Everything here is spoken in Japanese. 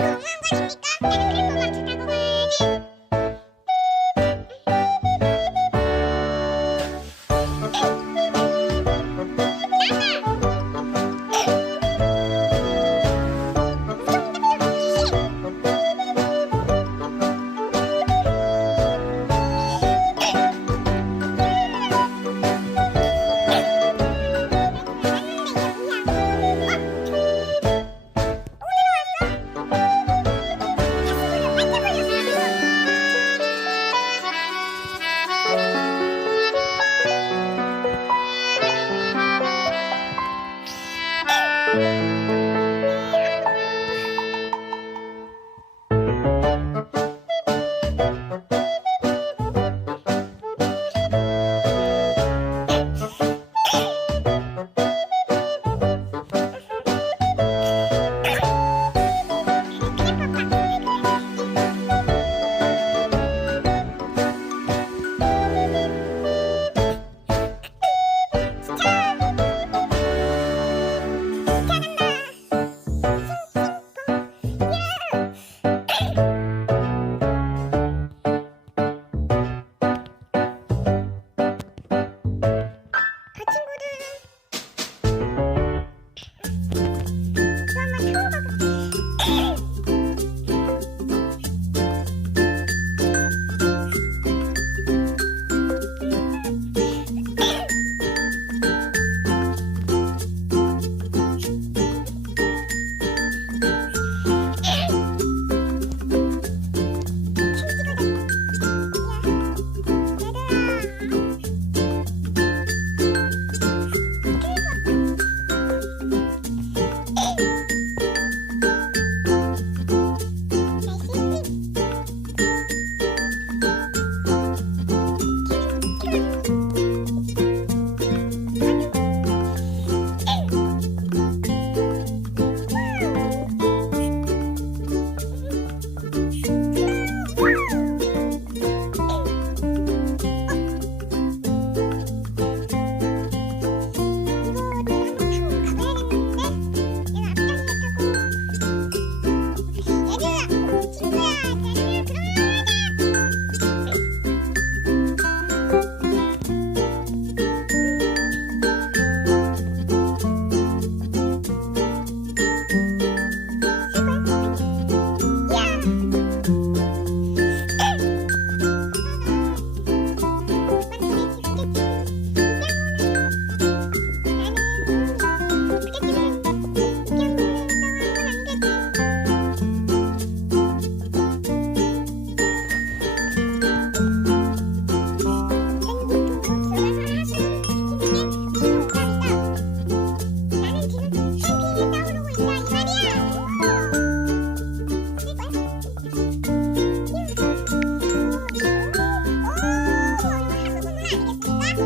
Thank you.